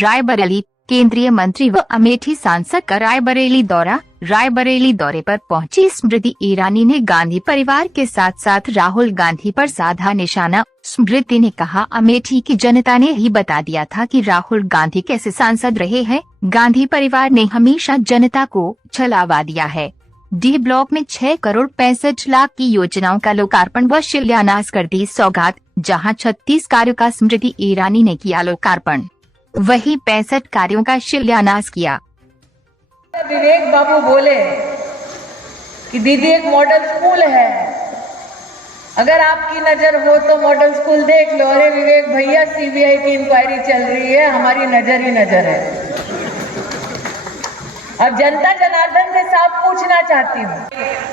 रायबरेली। केंद्रीय मंत्री व अमेठी सांसद का रायबरेली दौरा। रायबरेली दौरे पर पहुंची स्मृति ईरानी ने गांधी परिवार के साथ साथ राहुल गांधी पर साधा निशाना। स्मृति ने कहा, अमेठी की जनता ने ही बता दिया था कि राहुल गांधी कैसे सांसद रहे हैं। गांधी परिवार ने हमेशा जनता को छलावा दिया है। डी ब्लॉक में 6 करोड़ 65 लाख की योजनाओं का लोकार्पण व शिलान्यास कर दी सौगात। जहां 36 कार्यों का स्मृति ईरानी ने किया लोकार्पण, वहीं 65 कार्यों का शिलान्यास किया। विवेक बाबू बोले कि दीदी एक मॉडल स्कूल है, अगर आपकी नजर हो तो मॉडल स्कूल देख लो। अरे विवेक भैया, सीबीआई की इंक्वायरी चल रही है, हमारी नजर ही नजर है। अब जनता जनार्दन से साफ पूछना चाहती हूँ,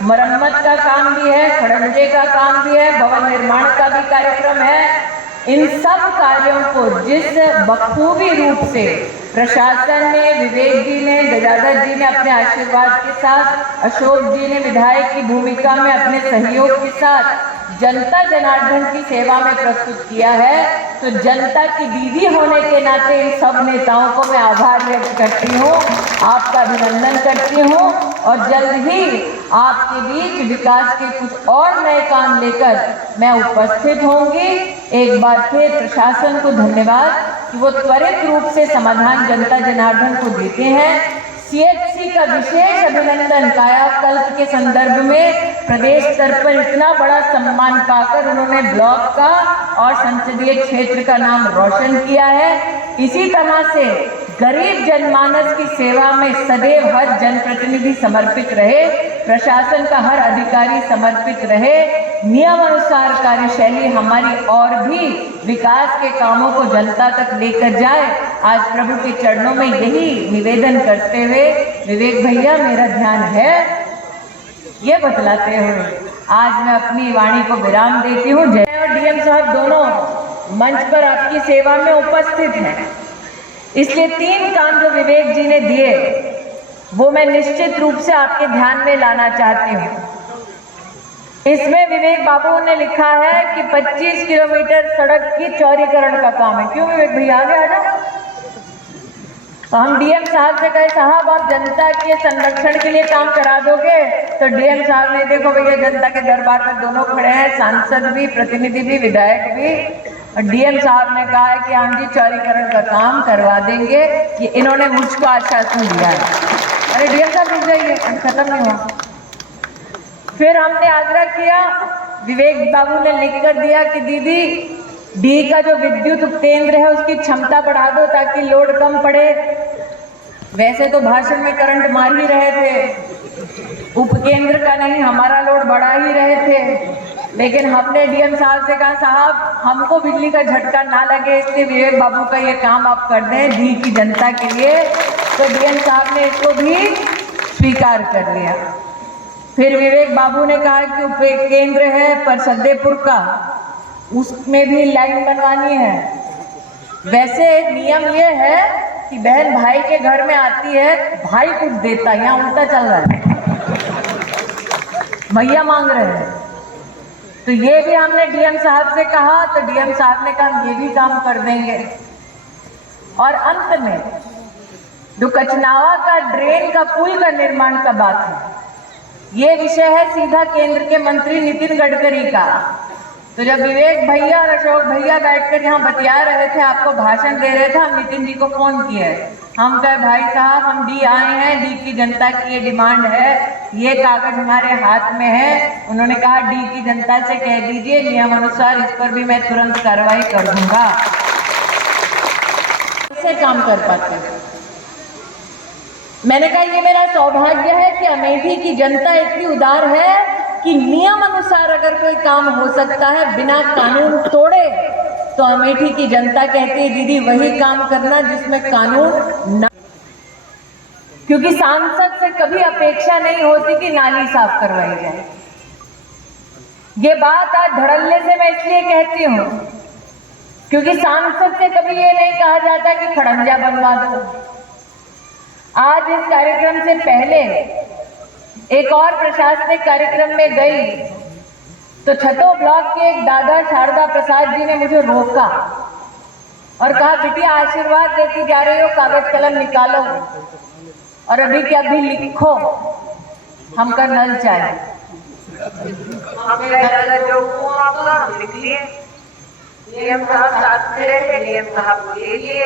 मरम्मत का काम भी है, खड़ंजे का काम भी है, भवन निर्माण का भी कार्यक्रम है। इन सब कार्यों को जिस बखूबी रूप से प्रशासन ने, विवेक जी ने, गजाधर जी ने अपने आशीर्वाद के साथ, अशोक जी ने विधायक की भूमिका में अपने सहयोग के साथ जनता जनार्दन की सेवा में प्रस्तुत किया है, तो जनता की दीदी होने के नाते इन सब नेताओं को मैं आभार व्यक्त करती हूँ, आपका अभिनंदन करती हूँ। और जल्द ही आपके बीच विकास के कुछ और नए काम लेकर मैं उपस्थित होंगी। एक बार फिर प्रशासन को धन्यवाद कि वो त्वरित रूप से समाधान जनता जनार्दन को देते हैं। सीएचसी का विशेष अभिनंदन, कायाकल्प के संदर्भ में प्रदेश स्तर पर इतना बड़ा सम्मान पाकर उन्होंने ब्लॉक का और संसदीय क्षेत्र का नाम रोशन किया है। इसी तरह से गरीब जनमानस की सेवा में सदैव हर जनप्रतिनिधि समर्पित रहे, प्रशासन का हर अधिकारी समर्पित रहे, नियमानुसार कार्यशैली हमारी और भी विकास के कामों को जनता तक लेकर जाए। आज प्रभु के चरणों में यही निवेदन करते हुए विवेक भैया मेरा ध्यान है, ये बतलाते हुए आज मैं अपनी वाणी को विराम देती हूँ। जय और डीएम साहब दोनों मंच पर आपकी सेवा में उपस्थित हैं, इसलिए 3 काम जो विवेक जी ने दिए वो मैं निश्चित रूप से आपके ध्यान में लाना चाहती हूँ। इसमें विवेक बाबू ने लिखा है कि 25 किलोमीटर सड़क की चौड़ीकरण का काम है। क्यों विवेक भैया आगे आ जाओ। तो हम डीएम साहब से कहे, साहब आप जनता के संरक्षण के लिए काम करा दोगे? तो डीएम साहब ने, देखो भैया जनता के दरबार में दोनों खड़े हैं, सांसद भी, प्रतिनिधि भी, विधायक भी। और डीएम साहब ने कहा है कि हम जी चौड़ीकरण का काम करवा देंगे, ये इन्होंने मुझको आश्वासन दिया है। अरे डीएम साहब रुक जाइए, खत्म नहीं हुआ। फिर हमने आग्रह किया, विवेक बाबू ने लिख कर दिया कि दीदी डी का जो विद्युत उपकेंद्र है उसकी क्षमता बढ़ा दो ताकि लोड कम पड़े। वैसे तो भाषण में करंट मार ही रहे थे, उपकेंद्र का नहीं हमारा लोड बढ़ा ही रहे थे, लेकिन हमने डीएम साहब से कहा, साहब हमको बिजली का झटका ना लगे, इसलिए विवेक बाबू का ये काम आप कर दें डी की जनता के लिए। तो डीएम साहब ने इसको भी स्वीकार कर लिया। फिर विवेक बाबू ने कहा कि उपकेंद्र है परसदेपुर का, उसमें भी लाइन बनवानी है। वैसे नियम ये है कि बहन भाई के घर में आती है, भाई कुछ देता, यहाँ उल्टा चल रहा है, भैया मांग रहे हैं। तो ये भी हमने डीएम साहब से कहा, तो डीएम साहब ने कहा ये भी काम कर देंगे। और अंत में जो कचनावा का ड्रेन का पुल का निर्माण का बात है, ये विषय है सीधा केंद्र के मंत्री नितिन गडकरी का। तो जब विवेक भैया और अशोक भैया बैठकर यहाँ बतिया रहे थे, आपको भाषण दे रहे थे, हम नितिन जी को फोन किए, हम कहे भाई साहब हम डी आए हैं, डी की जनता की ये डिमांड है, ये कागज हमारे हाथ में है। उन्होंने कहा डी की जनता से कह दीजिए नियम अनुसार इस पर भी मैं तुरंत कार्रवाई कर दूंगा। कैसे काम कर पाते? मैंने कहा ये मेरा सौभाग्य है कि अमेठी की जनता इतनी उदार है कि नियम अनुसार अगर कोई काम हो सकता है बिना कानून तोड़े, तो अमेठी की जनता कहती है दीदी वही काम करना जिसमें कानून ना। क्योंकि सांसद से कभी अपेक्षा नहीं होती कि नाली साफ करवाई जाए। ये बात आज धड़ल्ले से मैं इसलिए कहती हूँ क्योंकि सांसद से कभी ये नहीं कहा जाता कि खड़ंजा बनवा दो। आज इस कार्यक्रम से पहले एक और प्रशासनिक कार्यक्रम में गई तो छतो ब्लॉक के एक दादा शारदा प्रसाद जी ने मुझे रोका और कहा बिटिया आशीर्वाद देती जा रही हो, कागज कलम निकालो और अभी के अभी लिखो हमका नल चाहिए। जो आपका हम लिख लिए, डीएम साहब साथ में रहे, डीएम साहब को ले लिए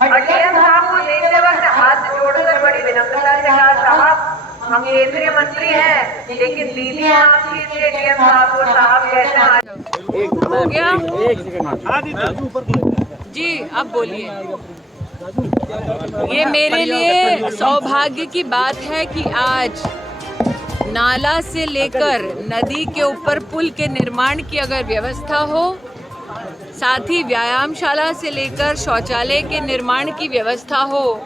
और डीएम साहब को लेते वक्त हाथ जोड़कर बड़ी विनम्रता से कहा, साहब हम केंद्रीय मंत्री हैं लेकिन दीदी आपकी, इसलिए डीएम साहब को साहब कहते हैं। हो गया जी, अब बोलिए। ये मेरे लिए सौभाग्य की बात है कि आज नाला से लेकर नदी के ऊपर पुल के निर्माण की अगर व्यवस्था हो, साथ ही व्यायामशाला से लेकर शौचालय के निर्माण की व्यवस्था हो,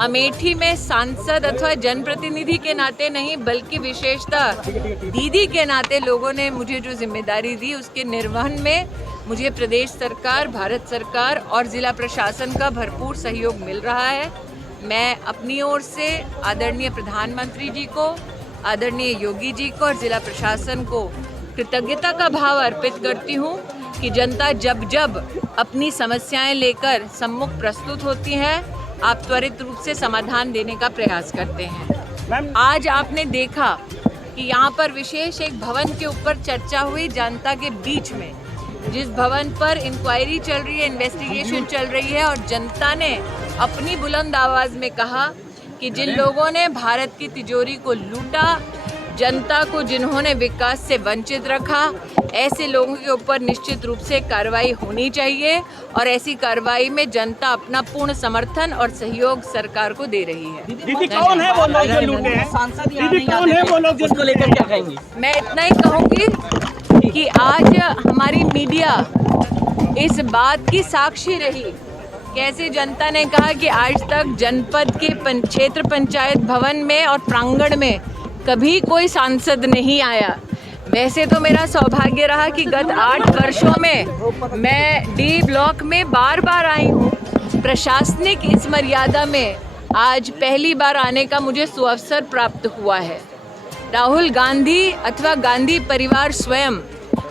अमेठी में सांसद अथवा जनप्रतिनिधि के नाते नहीं बल्कि विशेषतः दीदी के नाते लोगों ने मुझे जो जिम्मेदारी दी उसके निर्वहन में मुझे प्रदेश सरकार, भारत सरकार और ज़िला प्रशासन का भरपूर सहयोग मिल रहा है। मैं अपनी ओर से आदरणीय प्रधानमंत्री जी को, आदरणीय योगी जी को और ज़िला प्रशासन को कृतज्ञता का भाव अर्पित करती हूँ कि जनता जब जब अपनी समस्याएं लेकर सम्मुख प्रस्तुत होती है, आप त्वरित रूप से समाधान देने का प्रयास करते हैं। आज आपने देखा कि यहाँ पर विशेष एक भवन के ऊपर चर्चा हुई जनता के बीच में, जिस भवन पर इंक्वायरी चल रही है, इन्वेस्टिगेशन चल रही है और जनता ने अपनी बुलंद आवाज़ में कहा कि जिन लोगों ने भारत की तिजोरी को लूटा, जनता को जिन्होंने विकास से वंचित रखा, ऐसे लोगों के ऊपर निश्चित रूप से कार्रवाई होनी चाहिए और ऐसी कार्रवाई में जनता अपना पूर्ण समर्थन और सहयोग सरकार को दे रही है। दीदी कौन है वो लोग जो लूटे हैं? दीदी कौन है वो लोग जिसको लेकर क्या कहेंगी? मैं इतना ही कहूँगी कि आज हमारी मीडिया इस बात की साक्षी रही, कैसे जनता ने कहा कि आज तक जनपद के क्षेत्र पंचायत भवन में और प्रांगण में कभी कोई सांसद नहीं आया। वैसे तो मेरा सौभाग्य रहा कि गत 8 वर्षों में मैं डी ब्लॉक में बार बार आई हूँ। प्रशासनिक इस मर्यादा में आज पहली बार आने का मुझे सुअवसर प्राप्त हुआ है। राहुल गांधी अथवा गांधी परिवार स्वयं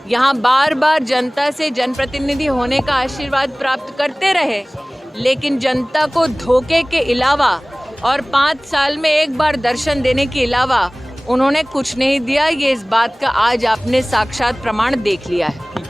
यहाँ बार बार जनता से जनप्रतिनिधि होने का आशीर्वाद प्राप्त करते रहे, लेकिन जनता को धोखे के अलावा और 5 साल में एक बार दर्शन देने के अलावा उन्होंने कुछ नहीं दिया। ये इस बात का आज आपने साक्षात प्रमाण देख लिया है।